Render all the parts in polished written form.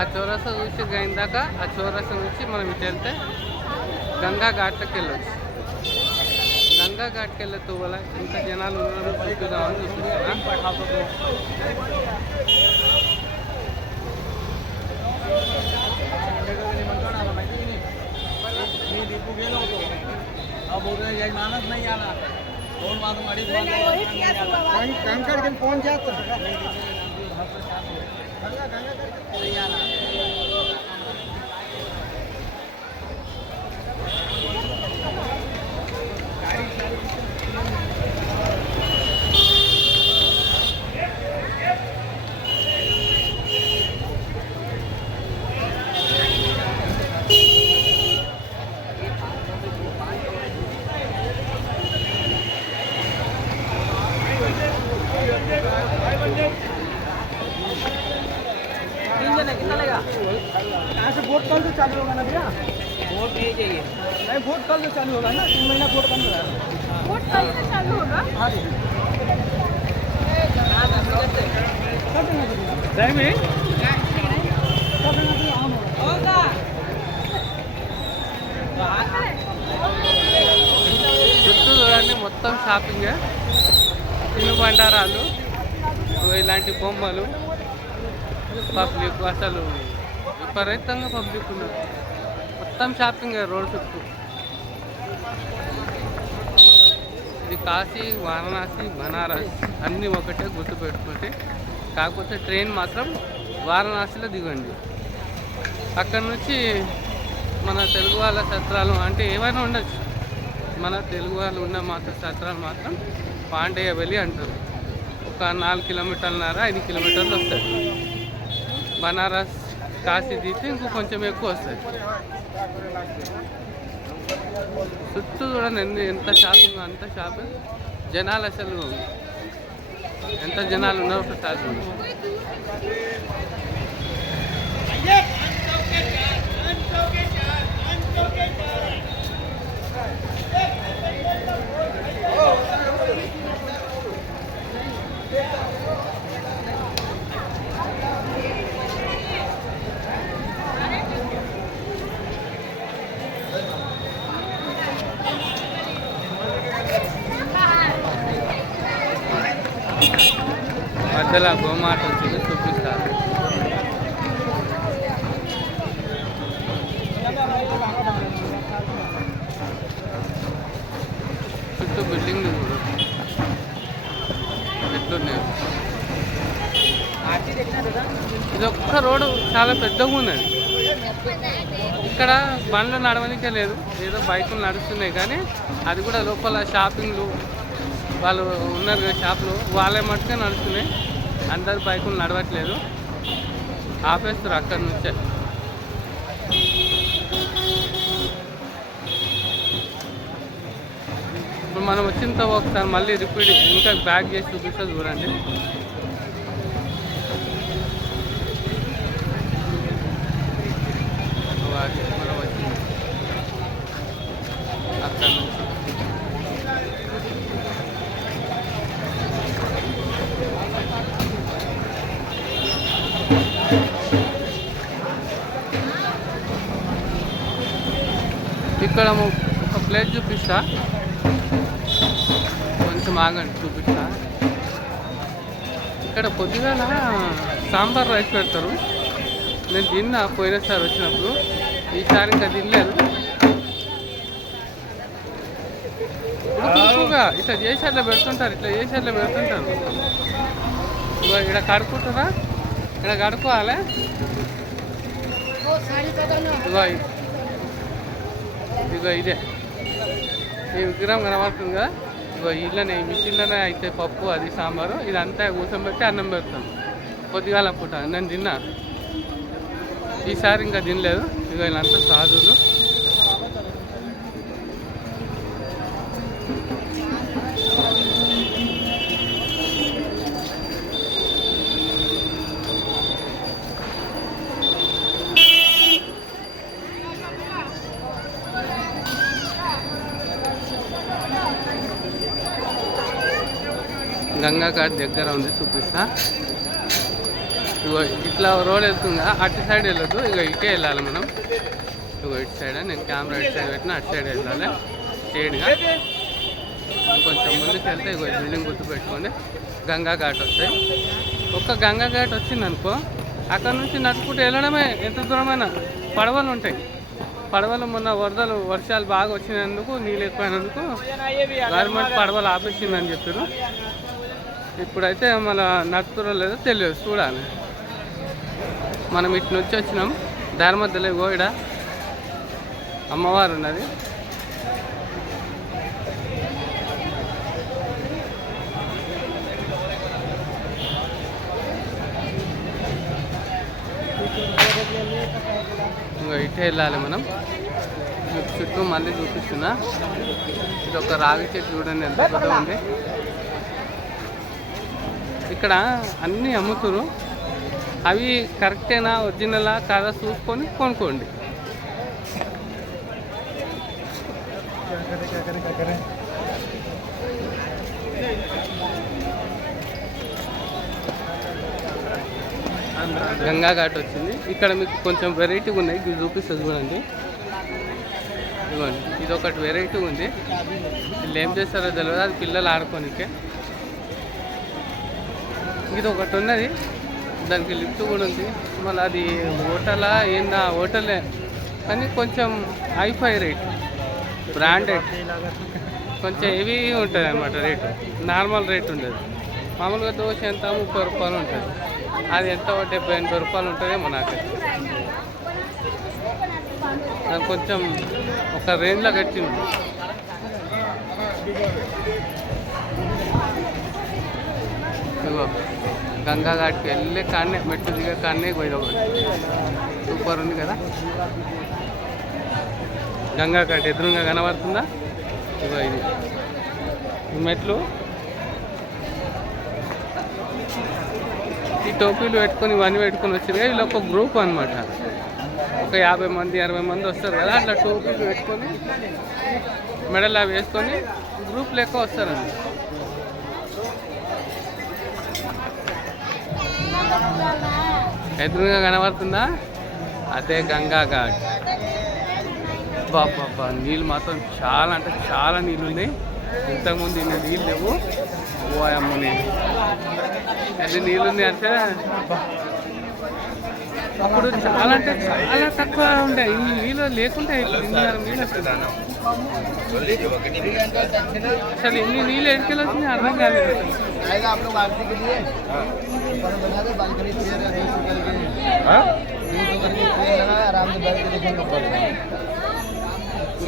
ఆ చౌరస్తా చూసి గైందాక ఆ చౌరస్తా నుంచి మనం ఇటు వెళ్తే గంగా ఘాట్లోకి వెళ్ళొచ్చు. గంగా ఘాట్కి వెళ్ళే తువ్వల ఎంత జనాలు ఉన్నారో చూపిద్దామని చూపిస్తున్నా. ఫోన్ చేస్తాను. वोट कल से चालू होगा ना भैया? वोट नहीं चाहिए। नहीं, वोट कल से चालू होगा ना, 3 महीना वोट बंद हो रहा है। वोट कल से चालू होगा? हाँ जी। చుట్టూ చూడండి మొత్తం షాపింగ్, తిను బండారాలు, ఇలాంటి బొమ్మలు, పబ్లిక్ అసలు విపరీతంగా పబ్లిక్ ఉన్నారు. మొత్తం షాపింగ్ రోడ్ చుట్టూ. ఇది కాశీ, వారణాసి, బనారస్ అన్నీ ఒకటే గుర్తుపెట్టుకుంటే. కాకపోతే ట్రైన్ మాత్రం వారణాసిలో దిగండి. అక్కడ నుంచి మన తెలుగు వాళ్ళ సత్రాలు అంటే ఏమైనా ఉండొచ్చు, మన తెలుగు వాళ్ళు ఉన్న మాత్రం సత్రాలు మాత్రం పాండేయవెల్లి అంటారు. ఒక 4 కిలోమీటర్లన్నర 5 కిలోమీటర్లు వస్తుంది. బనారస్, కాశీ తీస్తే ఇంకో కొంచెం ఎక్కువ వస్తుంది. చుట్టూ చూడండి ఎంత షాపింగ్, అంత షాపింగ్. జనాలు అసలు ఎంత జనాలు ఉన్నారు ఒకసారి చూడండి. మధ్యలో గోమాత వచ్చింది, చూపిస్తారు. చుట్టూ బిల్డింగ్లు కూడా ఎట్లున్నాయి. ఇది ఒక్క రోడ్డు చాలా పెద్దగా ఉన్నది. ఇక్కడ బండ్లు నడవనికే లేదు, ఏదో బైకులు నడుస్తున్నాయి. కానీ అది కూడా లోపల షాపింగ్లు వాళ్ళు ఉన్నారు కదా షాపులు, వాళ్ళే మట్టుకే నడుస్తున్నాయి. అందరు బైకులు నడవట్లేదు, ఆపేస్తారు అక్కడి నుంచే. ఇప్పుడు మనం వచ్చిన ఒకసారి మళ్ళీ రిపీట్ ఇంకా బ్యాక్ చేసి చూపిస్తా చూడండి. మనం వచ్చింది అక్కడ నుంచి. ఇక్కడ ఒక ప్లేస్ చూపిస్తా, కొంచెం ఆగండి చూపిస్తా. ఇక్కడ పొద్దుగాల సాంబార్ రైస్ పెడతారు. నేను తిన్నా పోయినసారి వచ్చినప్పుడు, ఈసారి ఇంకా తినలేదు. ఉడుకుగా ఇట్లా చేసి అట్లా పెడుతుంటారు, ఇట్లా చేసి అట్లా పెడుతుంటారు. ఇక్కడ కడుక్కుంటారా, ఇక్కడ కడుక్కోవాలి. ఇగో ఇదే ఈ విగ్రహం కనబడుతుంది కదా, ఇగో ఇళ్ళనే ఈ మిషన్లోనే అయితే పప్పు అది సాంబారు ఇదంతా కూర్చోబెట్టి అన్నం పెడతాం పొద్దుగాల పూట. నేను తిన్నా, ఈసారి ఇంకా తినలేదు. ఇగో వీళ్ళంతా సాధువులు. గంగా ఘాట్ దగ్గర ఉంది, చూపిస్తా. ఇగో ఇట్లా రోడ్ వెళ్తుందా, అటు సైడ్ వెళ్ళొద్దు, ఇక ఇటే వెళ్ళాలి మనం. ఇగో ఇటు సైడ్ నేను కెమెరా ఇటు సైడ్ పెట్టిన, అటు సైడ్ వెళ్ళాలి స్ట్రేట్గా. ఇంకొంచెం ముందుకు వెళ్తే ఇగో బిల్డింగ్ గుర్తు పెట్టుకోండి, గంగా ఘాట్ వస్తాయి. ఒక్క గంగా ఘాట్ వచ్చింది అనుకో, అక్కడ నుంచి నడుచుకుంటూ వెళ్ళడమే. ఎంత దూరమైనా పడవలు ఉంటాయి. పడవలు మొన్న వర్షాలు బాగా వచ్చినందుకు, నీళ్ళు ఎక్కువైనందుకు గవర్నమెంట్ పడవలు ఆపేసిందని చెప్పారు. ఇప్పుడైతే మన నడుతురో లేదో తెలియదు, చూడాలి. మనం ఇటు నుంచి వచ్చినాం, దారి మధ్యలో గోయిడ అమ్మవారు ఉన్నది. ఇంకా ఇటే వెళ్ళాలి మనం. చుట్టూ మళ్ళీ చూపిస్తున్నా. ఇది ఒక రాగి చెట్టు చూడండి ఎంత పెద్ద ఉంది. ఇక్కడ అన్నీ అమ్ముతురు. అవి కరెక్టేనా, ఒరిజినలా కాదా చూసుకొని కొనుక్కోండి. గంగా ఘాట్ వచ్చింది. ఇక్కడ మీకు కొంచెం వెరైటీగా ఉన్నాయి, ఇవి చూపిస్తుంది చూడండి. ఇదిగోండి, ఇది ఒకటి వెరైటీ ఉంది. వీళ్ళు ఏం చేస్తారో తెలియదు, అది పిల్లలు ఆడుకోనికే. ఇది ఒకటి ఉన్నది, దానికి లిఫ్ట్ కూడా ఉంది. మళ్ళీ అది హోటలా ఏందా, హోటలే కానీ కొంచెం హైఫై రేట్, బ్రాండెడ్, కొంచెం హెవీ ఉంటుంది అన్నమాట రేటు. నార్మల్ రేట్ ఉండదు. మామూలుగా దోశ ఎంత 30 రూపాయలు ఉంటుంది, అది ఎంత 70-80 రూపాయలు ఉంటుందేమో నాకు. అది కొంచెం ఒక రేంజ్లో కట్టింది. ఇదిగో గంగా ఘాట్కి వెళ్ళే కాన్నే, మెట్టు దిగే కాన్నే పోయి ఒకటి సూపర్ ఉంది కదా. గంగా ఘాట్ ఎదురుగా కనబడుతుందా? ఇదిగో ఇది ఈ మెట్లు. ఈ టోపీలు పెట్టుకొని ఇవన్నీ పెట్టుకొని వచ్చారు కదా, వీళ్ళు ఒక గ్రూప్ అనమాట. ఒక 50 మంది 60 మంది వస్తారు కదా, అట్లా టోపీలు పెట్టుకొని మెడల్ అవి వేసుకొని గ్రూప్ లెక్క వస్తారండి. ఎదురుగా కనబడుతుందా? అదే గంగా ఘాట్. బాబా, నీళ్ళు మాత్రం చాలా అంటే చాలా నీళ్ళు ఉన్నాయి. ఇంతకుముందు ఇన్ని నీళ్ళు లేవు. ఓ అమ్మ, నేను ఎన్ని నీళ్ళు ఉన్నాయి అంటే అప్పుడు చాలా అంటే చాలా తక్కువ ఉండే. ఈ నీళ్ళు లేకుంటే నీళ్ళు అసలు ఎన్ని నీళ్ళు ఎడికెళ్ళి వచ్చినాయి అర్థం కాలేదు.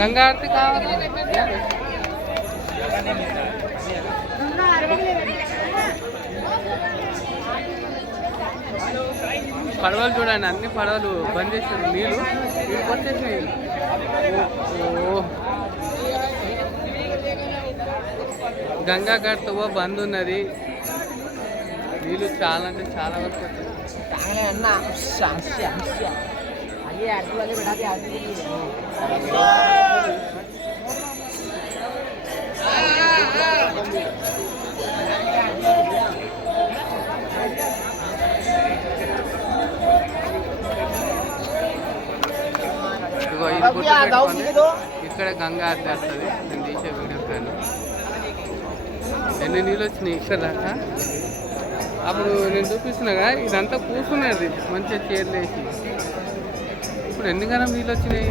గంగా ఆరతి కావాలి. పడవలు చూడండి, అన్ని పడవలు బంద్ చేశారు. నీళ్ళు వీటికి వచ్చేసినాయి. గంగా ఘాట్తో బంద్ ఉన్నది. నీళ్ళు చాలా అంటే చాలా వరకు ఇక్కడ గంగా ఆరతి వస్తుంది. నేను తీసే వీడియో ప్లాన్ ఎన్ని నీళ్ళు వచ్చినాయి ఇక్కడ దాకా. అప్పుడు నేను చూపిస్తున్నాగా, ఇదంతా కూర్చునేది మంచిగా చైర్లు వేసి. ఇప్పుడు ఎందుకన్నా నీళ్ళు వచ్చినాయి?